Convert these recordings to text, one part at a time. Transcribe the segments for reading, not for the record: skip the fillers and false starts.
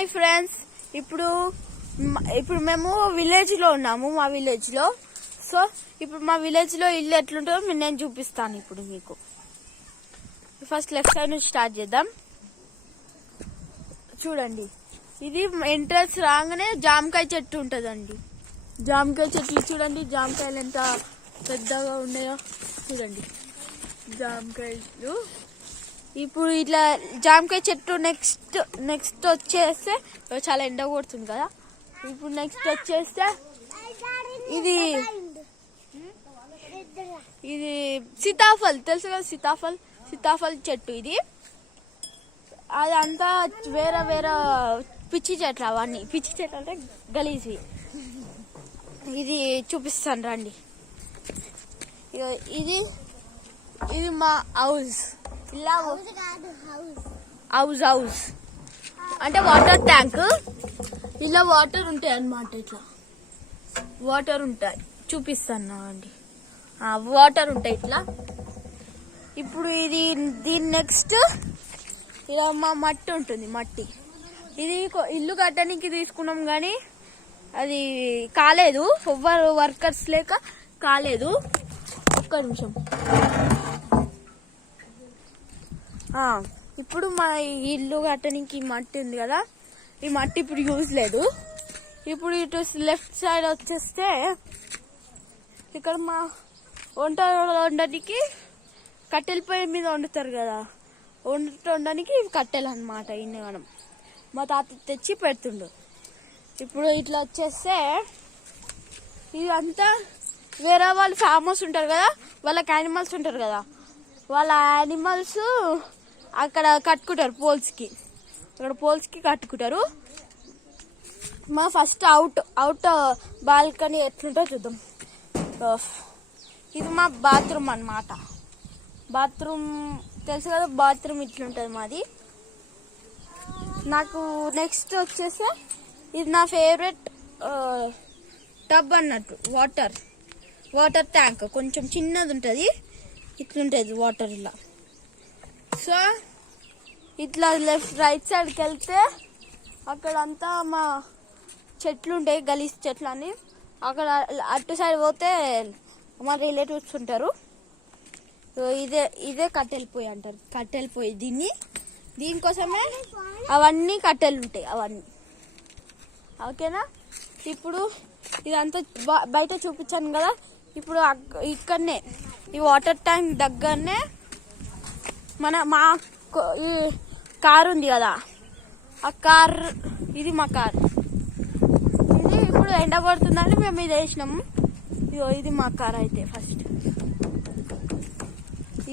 Hi friends, ఇప్పుడు మేము village లో ఉన్నాము. మా విలేజ్ లో ఇప్పుడు మా విలేజ్ లో ఇల్లు ఎట్లుంటుందో నేను చూపిస్తాను. ఇప్పుడు మీకు ఫస్ట్ లెఫ్ట్ సైడ్ నుంచి స్టార్ట్ చేద్దాం. చూడండి, ఇది ఎంట్రన్స్ రాగానే జామకాయ చెట్టు ఉంటదండి. జామకాయ చెట్లు చూడండి, జామకాయలు ఎంత పెద్దగా ఉన్నాయో చూడండి. జామకాయలు ఇప్పుడు ఇట్లా జామకాయ చెట్టు నెక్స్ట్ వచ్చేస్తే చాలా ఎండ కొడుతుంది కదా. ఇప్పుడు నెక్స్ట్ వచ్చేస్తే ఇది సీతాఫల్ తెలుసు కదా, సీతాఫల్ చెట్టు. ఇది అదంతా వేరే వేరే పిచ్చి చెట్లు, అవన్నీ పిచ్చి చెట్లు అంటే గలీజీ. ఇది చూపిస్తాను రండి. ఇది మా హౌస్. ఇలా హౌస్ అంటే వాటర్ ట్యాంక్. ఇలా వాటర్ ఉంటాయి అన్నమాట. ఇట్లా వాటర్ ఉంటాయి, చూపిస్తాను అండి. వాటర్ ఉంటాయి ఇట్లా. ఇప్పుడు దీని నెక్స్ట్ ఇలా మా మట్టి ఉంటుంది. మట్టి ఇది ఇల్లు కట్టడానికి తీసుకున్నాం కానీ అది కాలేదు, ఎవ్వరు వర్కర్స్ లేక కాలేదు. ఒక్క నిమిషం. ఇప్పుడు మా ఇల్లు కట్టడానికి మట్టి ఉంది కదా, ఈ మట్టి ఇప్పుడు యూజ్ లేదు. ఇప్పుడు ఇటు లెఫ్ట్ సైడ్ వచ్చేస్తే ఇక్కడ మా వండడానికి కట్టెల పొయ్యి మీద వండుతారు కదా, వండడానికి కట్టెలు అన్నమాట. ఇన్ని మనం మా తాత తెచ్చి పెడుతుండు. ఇప్పుడు ఇట్లా వచ్చేస్తే ఇదంతా వేరే వాళ్ళు ఫార్మర్స్ ఉంటారు కదా, వాళ్ళకి యానిమల్స్ ఉంటారు కదా, వాళ్ళ యానిమల్స్ అక్కడ కట్టుకుంటారు పోల్స్కి. అక్కడ పోల్స్కి కట్టుకుంటారు. మా ఫస్ట్ అవుట్ బాల్కనీ ఎట్లుంటో చూద్దాం. ఇది మా బాత్రూమ్ అన్నమాట. బాత్రూమ్ తెలుసు కదా, బాత్రూమ్ ఇట్లుంటుంది మాది. నాకు నెక్స్ట్ వచ్చేసి ఇది నా ఫేవరెట్ టబ్ అన్నట్టు. వాటర్ ట్యాంక్ కొంచెం చిన్నది ఉంటుంది, ఇట్లుంటుంది వాటర్. ఇలా సో ఇట్లా రైట్ సైడ్కి వెళ్తే అక్కడంతా మా చెట్లు ఉంటాయి, గలీజ్ చెట్లు అని. అక్కడ అటు సైడ్ పోతే మా రిలేటివ్స్ ఉంటారు. సో ఇదే కట్టెల పొయ్యి అంటారు. కట్టెల పొయ్యి దీనికోసమే అవన్నీ కట్టెలు ఉంటాయి అవన్నీ. ఓకేనా? ఇప్పుడు ఇదంతా బయట చూపించాను కదా. ఇప్పుడు ఇక్కడనే ఈ వాటర్ ట్యాంక్ దగ్గరనే మా ఈ కార్ ఉంది కదా, ఆ కార్, ఇది మా కార్. ఇది ఇప్పుడు ఎండ పడుతుందని మేము ఇది వేసినాము. ఇది మా కార్. అయితే ఫస్ట్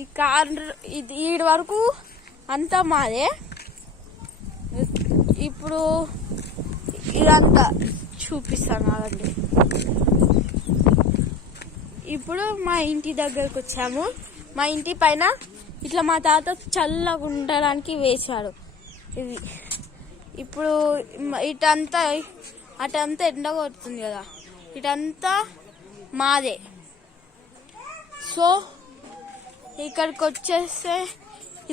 ఈ కార్ ఈడి వరకు అంతా మాదే. ఇప్పుడు ఇదంతా చూపిస్తాను అలాంటి. ఇప్పుడు మా ఇంటి దగ్గరకు వచ్చాము. మా ఇంటి పైన ఇట్లా మా తాత చల్లగా ఉండడానికి వేశాడు ఇది. ఇప్పుడు అటంతా ఎండ కొడుతుంది కదా, ఇటంతా మాదే. సో ఇక్కడికి వచ్చేస్తే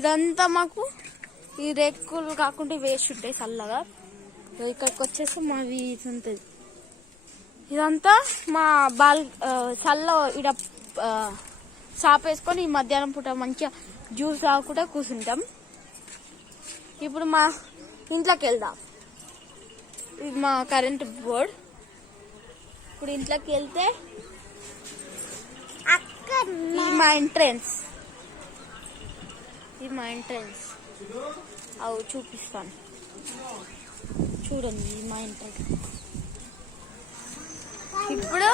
ఇదంతా మాకు ఈ రేకులు కాకుండా వేసి ఉంటాయి చల్లగా. ఇక్కడికి వచ్చేస్తే మాది ఇది ఉంటుంది. ఇదంతా మా చల్ల ఇడ సాపేసుకొని ఈ మధ్యాహ్నం పూట మంచిగా జ్యూస్ తాగకుండా కూర్చుంటాం. ఇప్పుడు మా ఇంట్లోకి వెళ్దాం. ఇది మా కరెంట్ బోర్డ్. ఇప్పుడు ఇంట్లోకి వెళ్తే ఇది మా ఎంట్రెన్స్. అవు చూపిస్తాను చూడండి. ఇది మా ఎంట్రెన్స్. ఇప్పుడు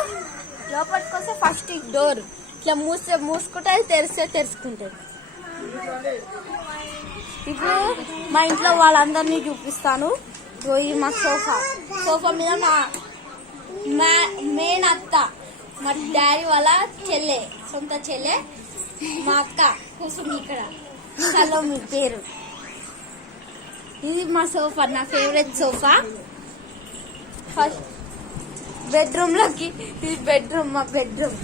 లోపలికి వస్తే ఫస్ట్ ఈ డోర్ ఇట్లా మూసుకుంటే తెరుచుకుంటుంది. ఇప్పుడు మా ఇంట్లో వాళ్ళందరినీ చూపిస్తాను. ఇది మా సోఫా మీద మా మెయిన్ అత్త, మా డాడీ వాళ్ళ సొంత చెల్లె, మా అక్క కూర్చుంది ఇక్కడ. హలో, మీ పేరు? ఇది మా సోఫా, నా ఫేవరెట్ సోఫా. ఫస్ట్ బెడ్రూమ్ లోకి, ఇది బెడ్రూమ్, మా బెడ్రూమ్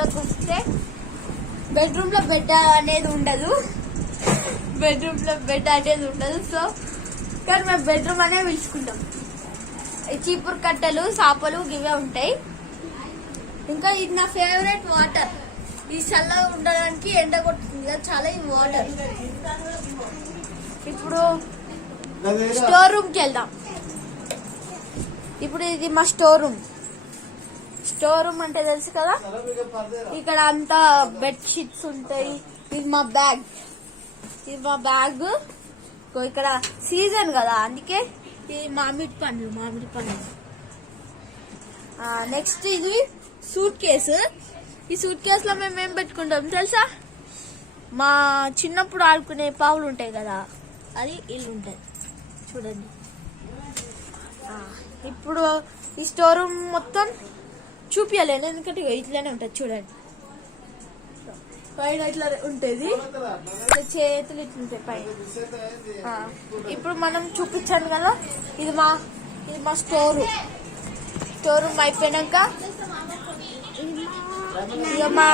లోకి వస్తే బెడ్రూమ్ లో బెడ్ అనేది ఉండదు. సో కానీ మేము బెడ్రూమ్ అనే పిలుచుకుంటాం. చీపురు కట్టెలు చేపలు ఇవే ఉంటాయి. ఇంకా ఇది నా ఫేవరెట్ వాటర్. ఈ చల్లగా ఉండడానికి ఎండ కొట్టుతుంది కదా చాలా ఈ వాటర్. ఇప్పుడు స్టోర్ రూమ్కి వెళ్దాం. ఇప్పుడు ఇది మా స్టోర్ రూమ్. స్టోర్ రూమ్ అంటే తెలుసు కదా, ఇక్కడ అంతా బెడ్షీట్స్ ఉంటాయి. ఇది మా బ్యాగ్. ఇక్కడ సీజన్ కదా అందుకే ఇది మామిడి పండ్లు. నెక్స్ట్ ఇది సూట్ కేసు. ఈ సూట్ కేసులో మేము ఏం పెట్టుకుంటాం తెలుసా, మా చిన్నప్పుడు ఆడుకునే పావులు ఉంటాయి కదా, అది ఇల్లు ఉంటుంది చూడండి. ఇప్పుడు ఈ స్టోర్ రూమ్ మొత్తం చూపించలేను ఎందుకంటే ఇట్లానే ఉంటుంది చూడండి. పైన ఇట్లా ఉంటుంది, చేతులు ఇట్లుంటాయి పైన. ఇప్పుడు మనం చూపించాను కదా, ఇది మా స్టోర్ రూమ్ అయిపోయినాక ఇక మా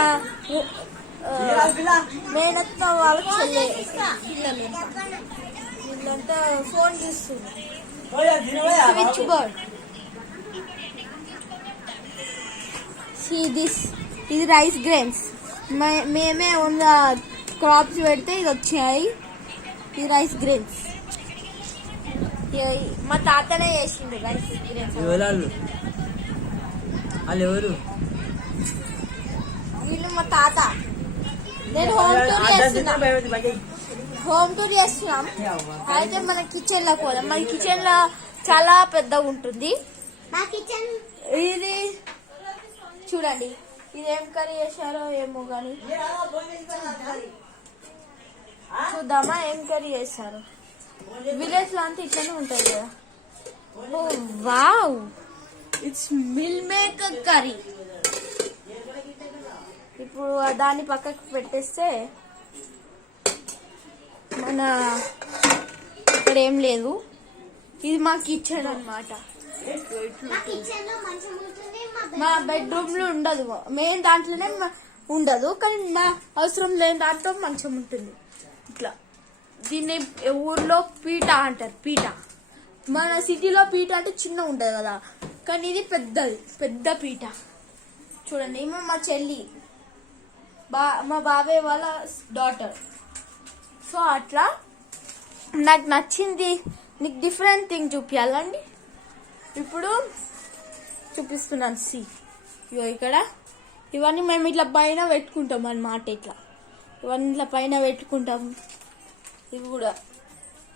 మేనత్త వాళ్ళకి వీళ్ళంతా ఫోన్ చూస్తున్నారు. Switch board. ఇది రైస్ గ్రెయిన్స్. మేమే ఉన్న క్రాప్స్ పెడితే ఇది వచ్చాయి. ఇది రైస్ గ్రెయిన్స్. మా తాతనే చేసిండు రైస్ గ్రెయిన్స్. వీళ్ళు మా తాత. నేను హోమ్ టూర్ చేస్తున్నాం. అయితే మన కిచెన్ లో పోదాం. మన కిచెన్ లో చాలా పెద్దగా ఉంటుంది. ఇది చూడండి, ఇది ఏం కర్రీ చేశారో ఏమో కానీ చూద్దామా ఏం కర్రీ చేశారు. విలేజ్ లో అంతా ఇట్లనే ఉంటుంది కదా. Oh wow, it's meal maker curry. ఇప్పుడు దాన్ని పక్కకు పెట్టేస్తే మన ఇక్కడ ఏం లేదు. ఇది మా కిచెన్ అన్నమాట. మా బెడ్రూమ్ లో ఉండదు, మెయిన్ దాంట్లోనే ఉండదు, కానీ మా అవసరం లేని దాంట్లో మంచం ఉంటుంది. ఇట్లా దీన్ని ఊర్లో పీట అంటారు. పీట. మన సిటీలో పీట అంటే చిన్న ఉంటది కదా, కానీ ఇది పెద్ద పీట. చూడండి, ఏమో మా చెల్లి మా బాబాయ్ వాళ్ళ డాటర్. సో అట్లా నాకు నచ్చింది. నీకు డిఫరెంట్ థింగ్ చూపించాలండి. ఇప్పుడు చూపిస్తున్నాను. ఇక్కడ ఇవన్నీ మేము ఇట్లా పైన పెట్టుకుంటాం అన్నమాట. ఇవన్నీ ఇట్లా పైన పెట్టుకుంటాం. ఇవి కూడా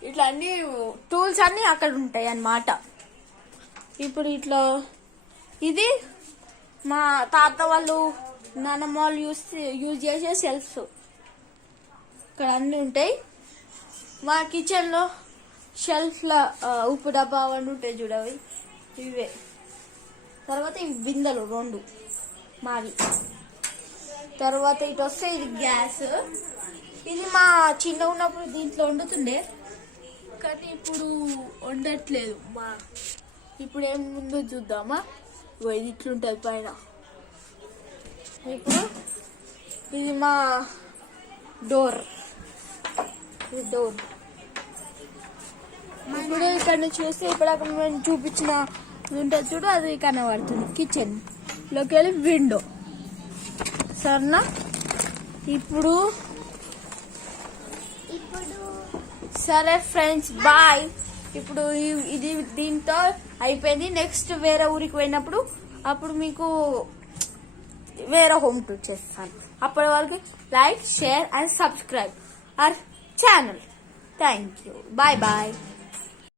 ఇట్లా అన్ని టూల్స్ అన్నీ అక్కడ ఉంటాయి అన్నమాట. ఇప్పుడు ఇట్లా ఇది మా తాత వాళ్ళు నానమ్మ వాళ్ళు యూజ్ చేసే సెల్ఫ్స్ ఇక్కడ అన్నీ ఉంటాయి. మా కిచెన్లో షెల్ఫ్ల ఉప్పు డబ్బా అవన్నీ ఉంటాయి చూడవి, ఇవే. తర్వాత ఇవి బిందెలు 2 మావి. తర్వాత ఇటు వస్తే ఇది గ్యాస్. ఇది మా చిన్న ఉన్నప్పుడు దీంట్లో వండుతుండే, కానీ ఇప్పుడు వండట్లేదు. ఇప్పుడు ఏం ముందు చూద్దామా. ఇది ఇట్లుంటుంది పైన. ఇప్పుడు ఇది మా డోర్. ఇప్పుడు ఇక్కడ నుంచి చూస్తే ఇప్పుడు అక్కడ మేము చూపించిన ఉంటుంది చూడు, అది కనబడుతుంది. కిచెన్ లోకి వెళ్ళి విండో. సరేనా? ఇప్పుడు సరే ఫ్రెండ్స్, బాయ్. ఇప్పుడు ఇది దీంతో అయిపోయింది. నెక్స్ట్ వేరే ఊరికి పోయినప్పుడు అప్పుడు మీకు వేరే హోమ్ టూర్ చేస్తాను. అప్పటి వరకు like, share and subscribe our channel. Thank you. Bye bye.